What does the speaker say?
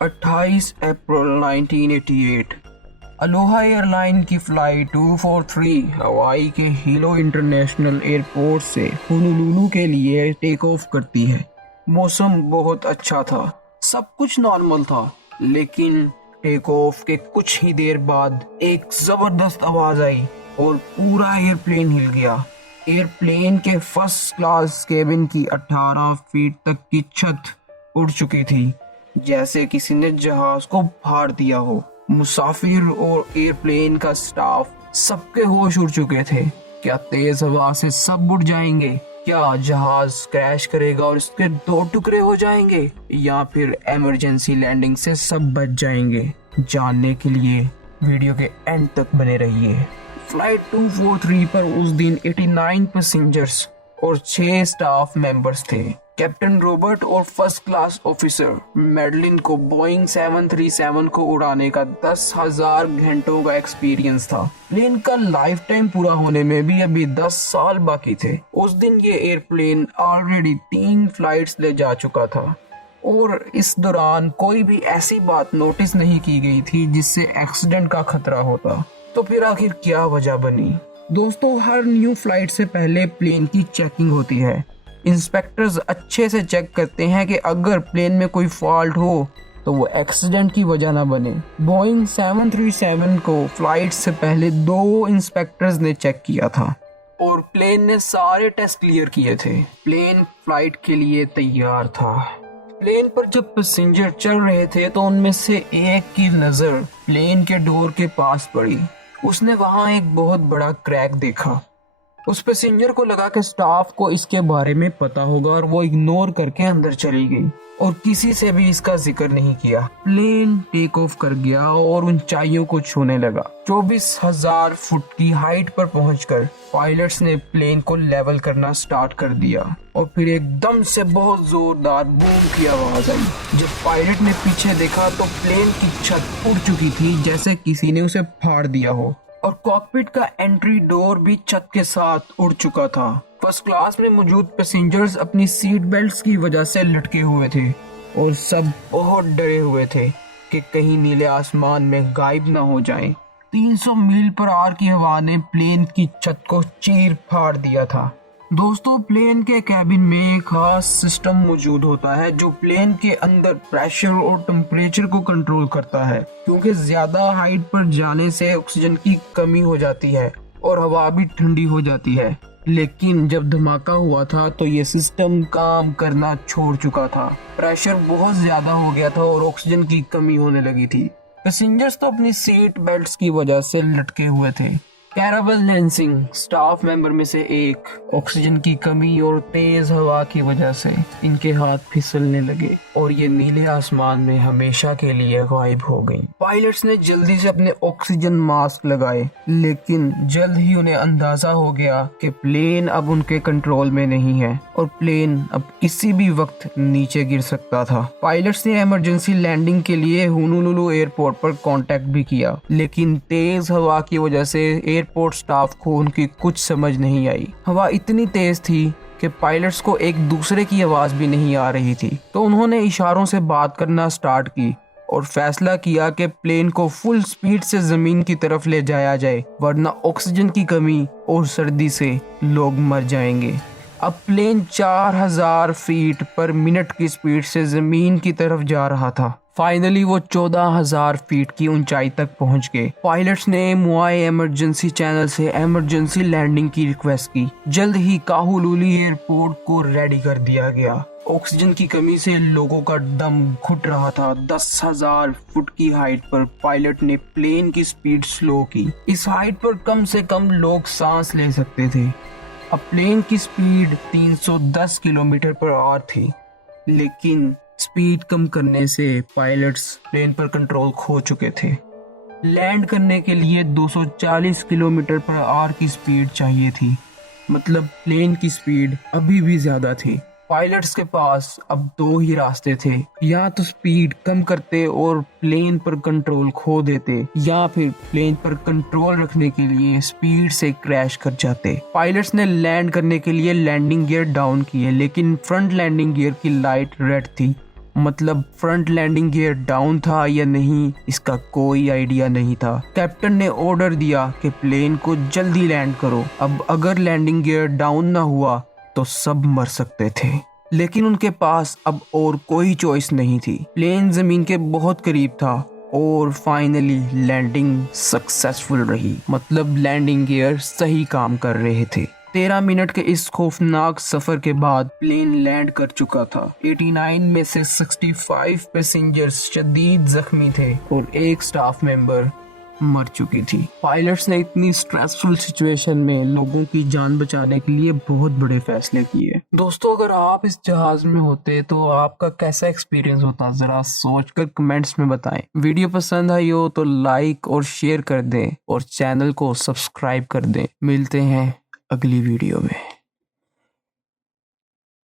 28 अप्रैल 1988 Aloha airline की flight 243 हवाई के हीलो इंटरनेशनल एयरपोर्ट से होनोलुलु के लिए टेक ऑफ करती है। मौसम बहुत अच्छा था, सब कुछ नॉर्मल था, लेकिन टेक ऑफ के कुछ ही देर बाद एक जबरदस्त आवाज आई और पूरा एयरप्लेन हिल गया। एयरप्लेन के फर्स्ट क्लास केबिन की 18 फीट तक की छत उड़ चुकी थी, जैसे किसी ने जहाज को फाड़ दिया हो। मुसाफिर और एयरप्लेन का स्टाफ सबके होश उड़ चुके थे। क्या तेज हवा से सब उड़ जाएंगे? क्या जहाज क्रैश करेगा और इसके 2 टुकड़े हो जाएंगे, या फिर इमरजेंसी लैंडिंग से सब बच जाएंगे? जानने के लिए वीडियो के एंड तक बने रहिए। फ्लाइट 243 पर उस दिन 89 पैसेंजर्स और 6 स्टाफ मेंबर्स थे। कैप्टन रॉबर्ट और फर्स्ट क्लास ऑफिसर मेडलिन को बोइंग 737 को उड़ाने का 10,000 घंटों का एक्सपीरियंस था। प्लेन का लाइफ टाइम पूरा होने में भी अभी 10 साल बाकी थे। उस दिन ये एयरप्लेन ऑलरेडी 3 फ्लाइट्स ले जा चुका था और इस दौरान कोई भी ऐसी बात नोटिस नहीं की गई थी जिससे एक्सीडेंट का खतरा होता। तो फिर आखिर क्या वजह बनी? दोस्तों, हर न्यू फ्लाइट से पहले प्लेन की चेकिंग होती है। इंस्पेक्टर्स अच्छे से चेक करते हैं कि अगर प्लेन में कोई फॉल्ट हो तो वो एक्सीडेंट की वजह ना बने। बोइंग 737 को फ्लाइट से पहले 2 इंस्पेक्टर्स ने चेक किया था और प्लेन ने सारे टेस्ट क्लियर किए थे। प्लेन फ्लाइट के लिए तैयार था। प्लेन पर जब पैसेंजर चढ़ रहे थे तो उनमें से एक की नजर प्लेन के डोर के पास पड़ी। उसने वहां एक बहुत बड़ा क्रैक देखा। उस पैसेंजर को लगा कि स्टाफ को इसके बारे में पता होगा और वो इग्नोर करके अंदर चली गई और किसी से भी इसका जिक्र नहीं किया। प्लेन टेक ऑफ कर गया और ऊंचाइयों को छूने लगा। 24,000 फुट की हाइट पर पहुंचकर पायलट्स ने प्लेन को लेवल करना स्टार्ट कर दिया और फिर एकदम से बहुत जोरदार बूम की आवाज आई। जब पायलट ने पीछे देखा तो प्लेन की छत उड़ चुकी थी, जैसे किसी ने उसे फाड़ दिया हो, और कॉकपिट का एंट्री डोर भी छत के साथ उड़ चुका था। फर्स्ट क्लास में मौजूद पैसेंजर्स अपनी सीट बेल्ट्स की वजह से लटके हुए थे और सब बहुत डरे हुए थे कि कहीं नीले आसमान में गायब ना हो जाएं। 300 मील पर आवर की हवा ने प्लेन की छत को चीर फाड़ दिया था। दोस्तों, प्लेन के कैबिन में एक खास सिस्टम मौजूद होता है जो प्लेन के अंदर प्रेशर और टेम्परेचर को कंट्रोल करता है, क्योंकि ज्यादा हाइट पर जाने से ऑक्सीजन की कमी हो जाती है और हवा भी ठंडी हो जाती है। लेकिन जब धमाका हुआ था तो ये सिस्टम काम करना छोड़ चुका था। प्रेशर बहुत ज्यादा हो गया था और ऑक्सीजन की कमी होने लगी थी। पैसेंजर्स तो अपनी सीट बेल्ट्स की वजह से लटके हुए थे। कैराबल लैंसिंग स्टाफ मेंबर में से एक, ऑक्सीजन की कमी और तेज हवा की वजह से इनके हाथ फिसलने लगे और ये नीले आसमान में हमेशा के लिए गायब हो गई। पायलट्स ने जल्दी से अपने ऑक्सीजन मास्क लगाए, लेकिन जल्द ही उन्हें अंदाजा हो गया कि प्लेन अब उनके कंट्रोल में नहीं है और प्लेन अब किसी भी वक्त नीचे गिर सकता था। पायलट्स ने इमरजेंसी लैंडिंग के लिए होनोलुलु एयरपोर्ट पर कांटेक्ट भी किया, लेकिन तेज हवा की वजह से एयरपोर्ट स्टाफ को उनकी कुछ समझ नहीं आई। हवा इतनी तेज थी कि पायलट्स को एक दूसरे की आवाज भी नहीं आ रही थी, तो उन्होंने इशारों से बात करना स्टार्ट की और फैसला किया कि प्लेन को फुल स्पीड से जमीन की तरफ ले जाया जाए, वरना ऑक्सीजन की कमी और सर्दी से लोग मर जाएंगे। अब प्लेन 4,000 फीट पर मिनट की स्पीड से जमीन की तरफ जा रहा था। फाइनली वो 14,000 फीट की ऊंचाई तक पहुंच गए। पायलट्स ने मुआई इमरजेंसी चैनल से इमरजेंसी लैंडिंग की रिक्वेस्ट की। जल्द ही काहुलुलु एयरपोर्ट को रेडी कर दिया गया। ऑक्सीजन की कमी से लोगों का दम घुट रहा था। 10,000 फुट की हाइट पर पायलट ने प्लेन की स्पीड स्लो की। इस हाइट पर कम से कम लोग सांस ले सकते थे। अब प्लेन की स्पीड 310 किलोमीटर पर आवर थी, लेकिन स्पीड कम करने से पायलट्स प्लेन पर कंट्रोल खो चुके थे। लैंड करने के लिए 240 किलोमीटर पर आवर की स्पीड चाहिए थी, मतलब प्लेन की स्पीड अभी भी ज्यादा थी। पायलट्स के पास अब 2 ही रास्ते थे, या तो स्पीड कम करते और प्लेन पर कंट्रोल खो देते, या फिर प्लेन पर कंट्रोल रखने के लिए स्पीड से क्रैश कर जाते। पायलट्स ने लैंड करने के लिए लैंडिंग गियर डाउन किए, लेकिन फ्रंट लैंडिंग गियर की लाइट रेड थी मतलब फ्रंट लैंडिंग गियर डाउन था या नहीं, इसका कोई आइडिया नहीं था। कैप्टन ने ऑर्डर दिया कि प्लेन को जल्दी लैंड करो। अब अगर लैंडिंग गियर डाउन ना हुआ तो सब मर सकते थे, लेकिन उनके पास अब और कोई चॉइस नहीं थी। प्लेन जमीन के बहुत करीब था और फाइनली लैंडिंग सक्सेसफुल रही। मतलब लैंडिंग गियर सही काम कर रहे थे। 13 मिनट के इस खौफनाक सफर के बाद प्लेन लैंड कर चुका था। 89 में से 65 पैसेंजर्स शदीद जख्मी थे और एक स्टाफ मेंबर मर चुकी थी। पायलट्स ने इतनी स्ट्रेसफुल सिचुएशन में लोगों की जान बचाने के लिए बहुत बड़े फैसले किए। दोस्तों, अगर आप इस जहाज में होते तो आपका कैसा एक्सपीरियंस होता, जरा सोचकर कमेंट्स में बताएं। वीडियो पसंद आई हो तो लाइक और शेयर कर दें और चैनल को सब्सक्राइब कर दें। मिलते हैं अगली वीडियो में।